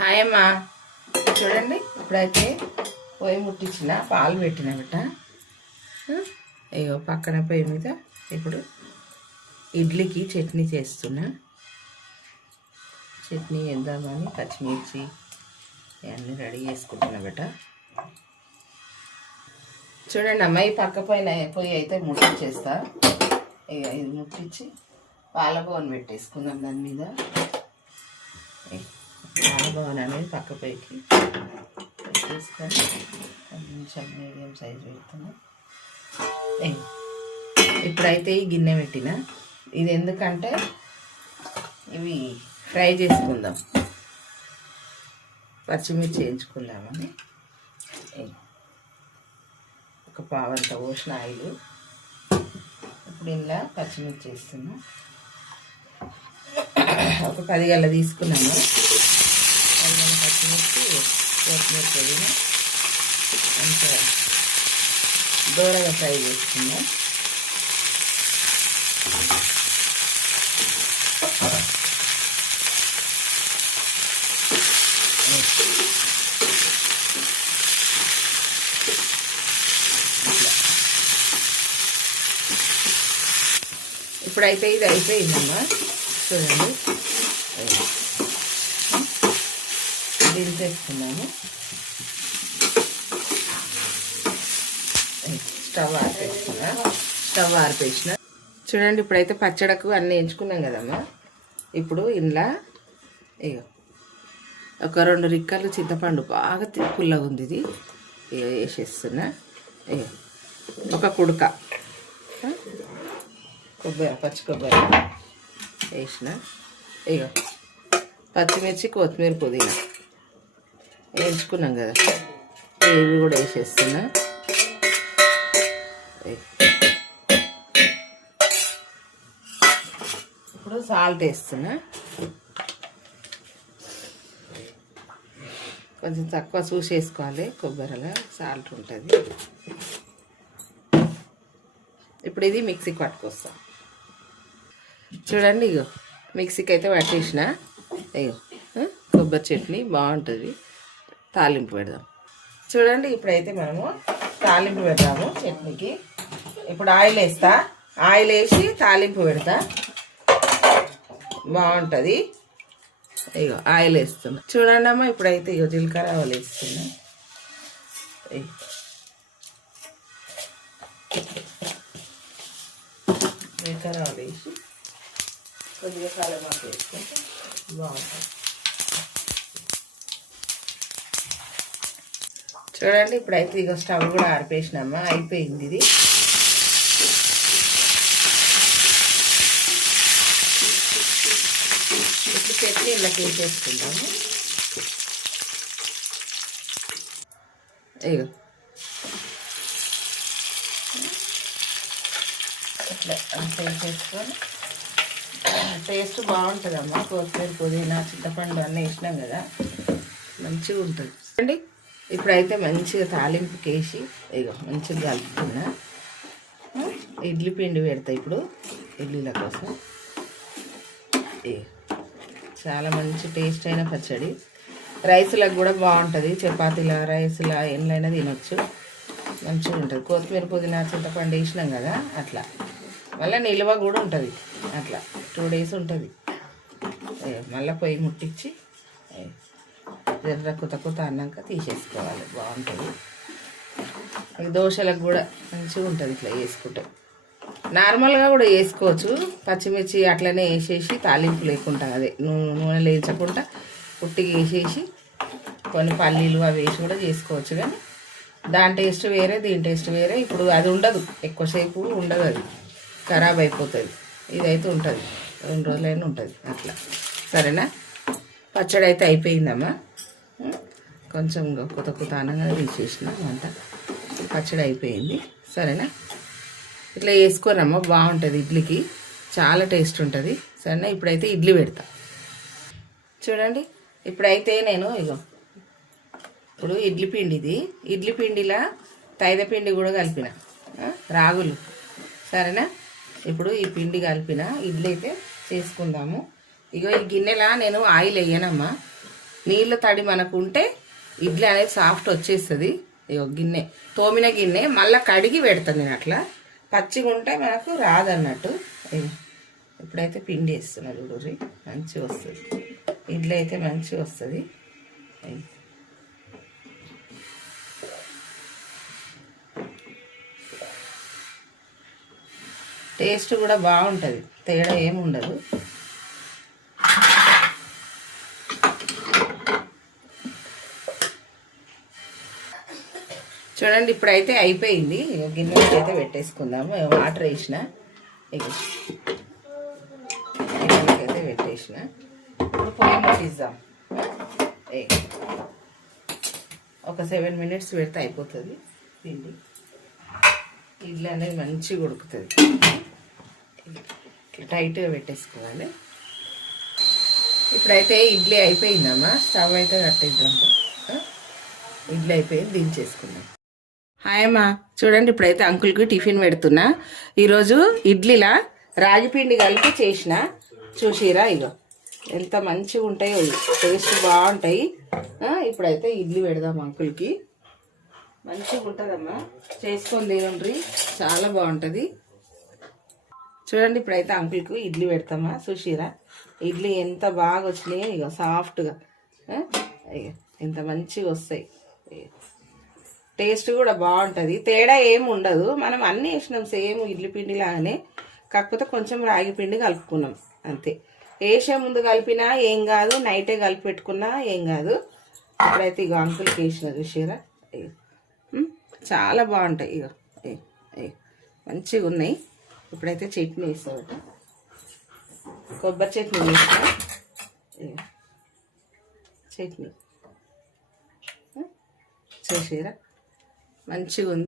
Hi అమ్మా. చూడండి ఇప్పుడైతే పొయ్యి ముట్టించిన పాలు పెట్టిన బిడ్డ. అయ్యో పక్కన పొయ్యి మీద ఇప్పుడు ఇడ్లీకి చట్నీ చేస్తున్నా. చట్నీ వేద్దామని పచ్చిమిర్చి ఇవన్నీ రెడీ చేసుకుంటున్నా బిడ్డ. చూడండి అమ్మ, ఈ పక్క పొయ్యి అయితే ముట్టించేస్తా. ఇక ఇది ముట్టించి పాలబోన్ పెట్టేసుకుందాం. దాని మీద పాలబోన్ అనేది పక్క పొయ్యికి పెట్టేసుకొని కొంచెం మీడియం సైజు పెడుతున్నా. ఇప్పుడైతే ఈ గిన్నె పెట్టిన. ఇది ఎందుకంటే ఇవి ఫ్రై చేసుకుందాం, పచ్చిమిర్చి వేయించుకుందామని. ఒక పావంత పోసిన ఆయిల్. ఇప్పుడు ఇలా పచ్చిమిర్చి వేస్తున్నా. ఒక 10 గల్ల తీసుకున్నాము. 10 గల్ల పచ్చిమిర్చి, కొత్తిమీర పొడిన కొంచెం దూరగా ఫ్రై చేసుకుందాం. ఇప్పుడైతే ఇది అయిపోయిందమ్మా. చూడండి దించేసుకున్నాము. స్టవ్ ఆర్పేసిన. చూడండి ఇప్పుడైతే పచ్చడకు అన్నీ ఎంచుకున్నాం కదమ్మా. ఇప్పుడు ఇంట్లో ఇక ఒక 2 రిక్కలు చింతపండు బాగా పుల్లగా ఉంది, ఇది వేసేస్తున్నా. ఇక ఒక కుడక కొబ్బరి, పచ్చి కొబ్బరి వేసిన. ఇక పచ్చిమిర్చి, కొత్తిమీర, పుదీనా వేయించుకున్నాం కదా, ఇవి కూడా వేసేస్తున్నా. ఇప్పుడు సాల్ట్ వేస్తున్నా. కొంచెం తక్కువ చూసి వేసుకోవాలి, కొబ్బరిలో సాల్ట్ ఉంటుంది. ఇప్పుడు ఇది మిక్సీకి పట్టుకొస్తాం. చూడండి ఇగో మిక్సీకి అయితే పట్టేసిన. ఇగో కొబ్బరి చట్నీ బాగుంటుంది. తాలింపు పెడదాం. చూడండి ఇప్పుడైతే మనము తాలింపు పెడదాము చట్నీకి. ఇప్పుడు ఆయిల్ వేస్తా. ఆయిల్ వేసి తాలింపు పెడతా, బాగుంటుంది. ఇగో ఆయిల్ వేస్తున్నా. చూడండి అమ్మ, ఇప్పుడైతే ఇగో జీలకర్ర ఆవాలు వేస్తున్నా. జీలకర్ర ఆవాలు వేసి కొద్దిగా కలమాకు వేసుకుంటే బాగుంటుంది. చూడండి ఇప్పుడైతే ఇక స్టవ్ కూడా ఆర్పేసినమ్మా. అయిపోయింది ఇది. ఇప్పుడు చట్నీ ఇళ్ళకి వేసేసుకుందాము. ఇక ఇట్లా అంత వేసేసుకొని టేస్ట్ బాగుంటుందమ్మా. కొత్తిమీర, పుదీనా, చింతపండు అన్నీ వేసినాం కదా, మంచిగా ఉంటుంది. చూడండి ఇప్పుడైతే మంచిగా తాలింపుకి వేసి ఇక మంచిగా కలుపుతున్నా. ఇడ్లీ పిండి పెడతా ఇప్పుడు ఇడ్లీల కోసం. చాలా మంచి టేస్ట్ అయిన పచ్చడి. రైస్లకు కూడా బాగుంటుంది. చపాతీలా, రైస్లా, ఎన్నైనా తినొచ్చు, మంచిగా ఉంటుంది. కొత్తిమీర, పుదీనా, చింతపండు వేసినాం కదా, అట్లా మళ్ళీ నిల్వ కూడా ఉంటుంది. అట్లా 2 డేస్ ఉంటుంది. మళ్ళీ పొయ్యి ముట్టించి జర్ర కొత్త అన్నాక తీసేసుకోవాలి, బాగుంటుంది. దోశలకు కూడా మంచిగా ఉంటుంది ఇట్లా వేసుకుంటే. నార్మల్గా కూడా వేసుకోవచ్చు. పచ్చిమిర్చి అట్లనే వేసేసి తాలింపు లేకుండా, అదే నూనె వేయించకుండా పుట్టిగా వేసేసి కొన్ని పల్లీలు అవి వేసి కూడా చేసుకోవచ్చు. కానీ దాని టేస్ట్ వేరే, దీని టేస్ట్ వేరే. ఇప్పుడు అది ఉండదు, ఎక్కువసేపు ఉండదు, అది ఖరాబ్ అయిపోతుంది. ఇదైతే ఉంటుంది, 2 రోజులైనా ఉంటుంది అట్లా. సరేనా? పచ్చడి అయితే అయిపోయిందమ్మా. కొంచెం కొత్త అనంగా తీసేసిన వంట. పచ్చడి అయిపోయింది. సరేనా? ఇట్లా వేసుకోరమ్మా, బాగుంటుంది. ఇడ్లీకి చాలా టేస్ట్ ఉంటుంది. సరేనా? ఇప్పుడైతే ఇడ్లీ పెడతా. చూడండి ఇప్పుడైతే నేను ఇప్పుడు ఇడ్లీ పిండి, ఇది ఇడ్లీ పిండిలా తైద పిండి కూడా కలిపిన, రాగులు. సరేనా? ఇప్పుడు ఈ పిండి కలిపిన ఇడ్లీ అయితే చేసుకుందాము. ఇగో ఈ గిన్నెలా నేను ఆయిల్ వేయనమ్మా. నీళ్ళ తడి మనకు ఉంటే ఇడ్లీ అనేది సాఫ్ట్ వచ్చేస్తుంది. ఇగో గిన్నె తోమిన గిన్నె మళ్ళీ కడిగి పెడతాను నేను. అట్లా పచ్చిగా ఉంటే మనకు రాదన్నట్టు. ఇప్పుడైతే పిండి వేస్తున్నా చూడుర్రి, మంచిగా వస్తుంది ఇడ్లీ అయితే మంచిగా వస్తుంది. టేస్ట్ కూడా బాగుంటుంది, తేడా ఏమి ఉండదు. చూడండి ఇప్పుడైతే అయిపోయింది. గిన్నెలకి అయితే పెట్టేసుకుందాము. వాటర్ వేసిన, గిన్నెలకి అయితే పెట్టేసిన. ఇప్పుడు పొయ్యి ముట్టిద్దాం. ఒక 7 minutes పెడితే అయిపోతుంది పిండి. ఇడ్లీ అనేది మంచిగా ఉడుకుతుంది. ఇట్లా టైట్గా పెట్టేసుకోవాలి. ఇప్పుడైతే ఇడ్లీ అయిపోయిందమ్మా. స్టవ్ అయితే కట్టేద్దాం. ఇడ్లీ అయిపోయింది, దించేసుకుందాం. హాయ్ అమ్మా, చూడండి ఇప్పుడైతే అంకుల్కి టిఫిన్ పెడుతున్నా. ఈరోజు ఇడ్లీలా రాగి పిండి కలిపి చేసిన. చూసిరా ఇగో ఎంత మంచిగా ఉంటాయో, టేస్ట్ బాగుంటాయి. ఇప్పుడైతే ఇడ్లీ పెడదాం అంకుల్కి. మంచిగా ఉంటుందమ్మా, చేసుకొని తినండి, చాలా బాగుంటుంది. చూడండి ఇప్పుడైతే అంకుల్కి ఇడ్లీ పెడతామా. చూసిరా ఇడ్లీ ఎంత బాగా వచ్చినాయో, ఇక సాఫ్ట్గా ఎంత మంచిగా వస్తాయి. టేస్ట్ కూడా బాగుంటుంది, తేడా ఏమి ఉండదు. మనం అన్నీ వేసినాం సేమ్ ఇడ్లీ పిండి లాగానే, కాకపోతే కొంచెం రాగి పిండి కలుపుకున్నాం అంతే. వేసే ముందు కలిపినా ఏం కాదు, నైటే కలిపి పెట్టుకున్నా ఏం కాదు. ఇప్పుడైతే ఇక అంకుల్కి వేసిన చూసారా, చాలా బాగుంటాయి. ఇక మంచిగా ఉన్నాయి. ఇప్పుడైతే చట్నీ వేస్తామట, కొబ్బరి చట్నీ వేసిన. చట్నీ చూసారా మంచిగా ఉంది.